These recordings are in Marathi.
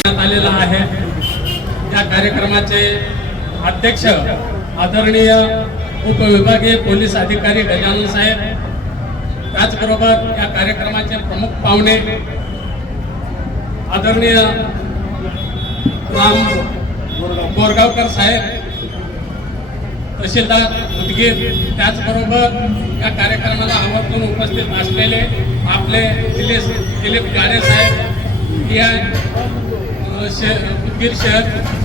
करण्यात आलेला आहे. या कार्यक्रमाचे अध्यक्ष आदरणीय उपविभागीय पोलीस अधिकारी गजानन साहेब त्याचबरोबर या कार्यक्रमाचे प्रमुख पाहुणे आदरणीय राम बोरगावकर साहेब तहसीलदार उदगीर त्याचबरोबर या कार्यक्रमाला आवर्जून उपस्थित असलेले आपले दिलीप दिलीप गाडे साहेब या शे उदगीर शहर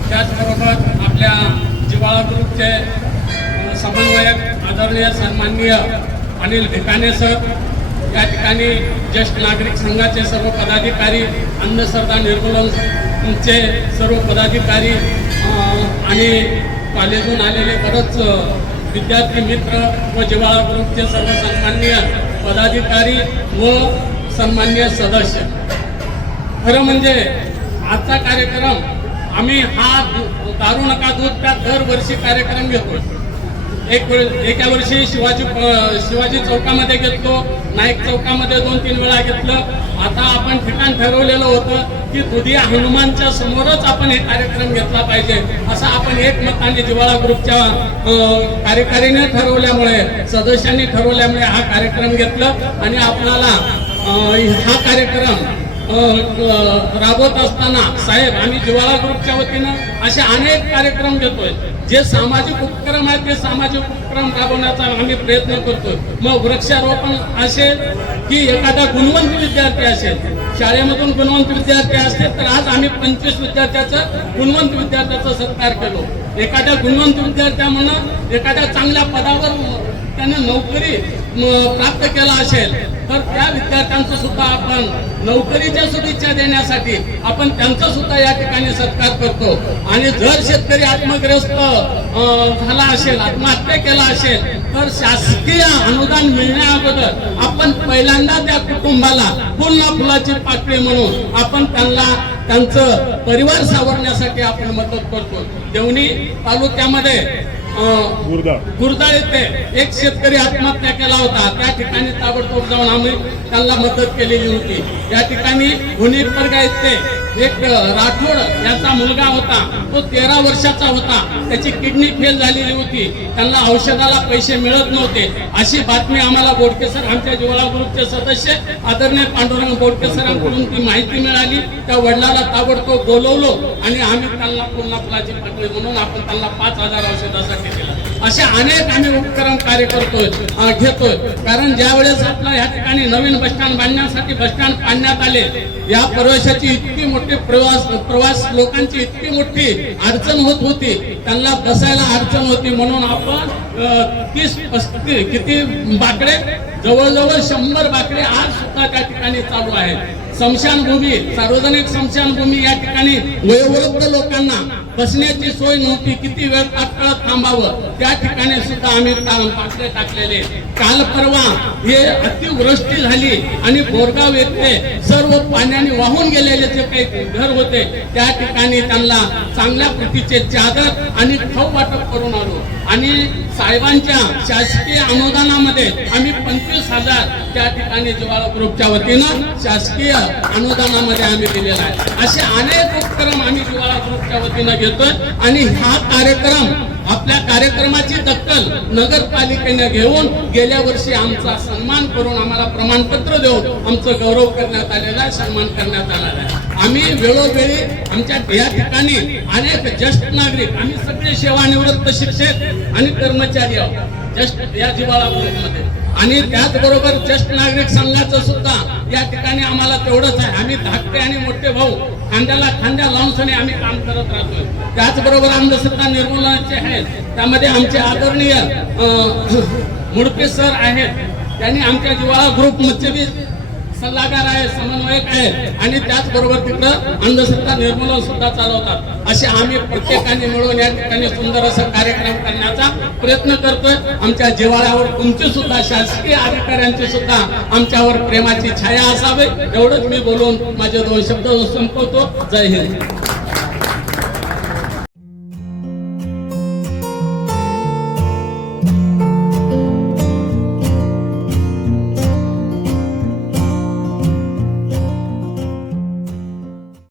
त्याचबरोबर आपल्या जिवाळा ग्रुपचे समन्वयक आदरणीय सन्माननीय अनिल भिकाने सर. या ठिकाणी ज्येष्ठ नागरिक संघाचे सर्व पदाधिकारी अंधश्रद्धा निर्मूलनचे सर्व पदाधिकारी आणि कॉलेजहून आलेले बरंच विद्यार्थी मित्र व जिवाळा ग्रुपचे सर्व सन्माननीय पदाधिकारी व सन्माननीय सदस्य. खरं म्हणजे आजचा कार्यक्रम आम्ही हा दारू नका दूध त्या दरवर्षी कार्यक्रम घेतो एक एका वर्षी शिवाजी शिवाजी चौकामध्ये घेतलो नाईक चौकामध्ये दोन तीन वेळा घेतलं. आता आपण ठिकाण ठरवलेलं होतं की दुधिया हनुमानच्या समोरच आपण हे कार्यक्रम घेतला पाहिजे असं आपण एकमताने जिवाळा ग्रुपच्या कार्यकारीने ठरवल्यामुळे सदस्यांनी ठरवल्यामुळे हा कार्यक्रम घेतलं. आणि आपल्याला हा कार्यक्रम राबवत असताना साहेब आम्ही जिवाळा ग्रुपच्या वतीनं असे अनेक कार्यक्रम घेतोय. जे सामाजिक उपक्रम आहेत ते सामाजिक उपक्रम राबवण्याचा आम्ही प्रयत्न करतोय. मग वृक्षारोपण असेल की एखादा गुणवंत विद्यार्थी असेल शाळेमधून गुणवंत विद्यार्थी असतील तर आज आम्ही पंचवीस विद्यार्थ्याचं गुणवंत विद्यार्थ्याचा सत्कार केलो. एखाद्या गुणवंत विद्यार्थ्यामुळं एखाद्या चांगल्या पदावर त्यांना नोकरी प्राप्त केला असेल तर त्या विद्यार्थ्यांचं सुद्धा आपण नोकरीच्या शुभेच्छा देण्यासाठी आपण त्यांचा सुद्धा या ठिकाणी सत्कार करतो. आणि जर शेतकरी आत्मग्रस्त झाला असेल आत्महत्या केला असेल तर शासकीय अनुदान मिळण्या अगोदर आपण पहिल्यांदा त्या कुटुंबाला पूर्ण फुलाची पाकळी म्हणून आपण त्यांना त्यांचं परिवार सावरण्यासाठी आपण मदत करतो. देवणी तालुक्यामध्ये गुरदाळ गुरदाळ येथे एक शेतकरी आत्महत्या केला होता. त्या ठिकाणी ताबडतोब जाऊन आम्ही त्यांना मदत केलेली होती. या ठिकाणी गुन्हेपरगा येथे एक राठोड याचा मुलगा होता. तो तेरा वर्षाचा होता. त्याची किडनी फेल झालेली होती. त्यांना औषधाला पैसे मिळत नव्हते. अशी बातमी आम्हाला बोडके सर आमच्या जिवाळा ग्रुपचे सदस्य आदरणीय पांडुरंग बोडके सरांकडून ती माहिती मिळाली. त्या वडिलाला ताबडतोब बोलवलो आणि आम्ही त्यांना पुन्हा फुलाची म्हणून आपण त्यांना पाच हजार औषधासाठी असे अनेक आम्ही उपक्रम कार्य करतोय घेतोय. कारण ज्या वेळेस आपला या ठिकाणी नवीन बसस्टँड बांधण्यासाठी बसस्टँड बांधण्यात आले या प्रवाशाची इतकी मोठी प्रवास प्रवास लोकांची इतकी मोठी अडचण होत होती. त्यांना बसायला अडचण होती. म्हणून आपण तीस पस्तीस किती बाकडे? जवळजवळ शंभर बाकडे आज सुद्धा त्या ठिकाणी चालू आहेत. स्मशानभूमी सार्वजनिक स्मशानभूमी या ठिकाणी वयोवृद्ध लोकांना बसण्याची सोय नव्हती. किती वेळ तात्काळ थांबावं? त्या ठिकाणी सुद्धा आम्ही पाकडे टाकलेले. काल परवा हे अतिवृष्टी झाली आणि बोरगाव येथे सर्व पाण्याने वाहून गेलेले जे काही घर होते त्या ठिकाणी त्यांना चांगल्या प्रतीचे चादर आणि खाऊ वाटप करून आलो. आणि साहेबांच्या शासकीय अनुदानामध्ये आम्ही पंचवीस हजार त्या ठिकाणी जिवाळा ग्रुपच्या वतीनं शासकीय अनुदानामध्ये आम्ही दिलेला आहे. असे अनेक उपक्रम आम्ही जिवाळा ग्रुपच्या वतीनं घेतोय आणि हा कार्यक्रम आपल्या कार्यक्रमाची दखल नगरपालिकेने घेऊन गेल्या वर्षी आमचा सन्मान करून आम्हाला प्रमाणपत्र देऊन आमचं गौरव करण्यात आलेला आहे सन्मान करण्यात आलेला आहे. आम्ही वेळोवेळी आमच्या या ठिकाणी अनेक ज्येष्ठ नागरिक आम्ही सगळे सेवानिवृत्त शिक्षक आणि कर्मचारी आहोत ज्येष्ठ या जिवाळा ग्रुपमध्ये आणि त्याचबरोबर ज्येष्ठ नागरिक संघाचं सुद्धा या ठिकाणी आम्हाला तेवढंच आहे. आम्ही धाकटे आणि मोठे भाऊ खांद्याला खांद्या लावून आम्ही काम करत राहतोय. त्याचबरोबर अंधश्रद्धा निर्मूलनाचे आहेत. त्यामध्ये आमचे आदरणीय अं, मुडके सर आहेत. त्यांनी आमच्या जिवाळा ग्रुप बी सल्लागार आहे समन्वयक आहे. आणि त्याचबरोबर तिकडं अंधश्रद्धा निर्मूलन सुद्धा चालवतात. असे आम्ही प्रत्येकाने मिळून या ठिकाणी सुंदर असं कार्यक्रम करण्याचा प्रयत्न करतोय. आमच्या जिवाळ्यावर तुमची सुद्धा शासकीय अधिकाऱ्यांची सुद्धा आमच्यावर प्रेमाची छाया असावी. एवढंच मी बोलून माझे दोन शब्द संपवतो. जय हिंद.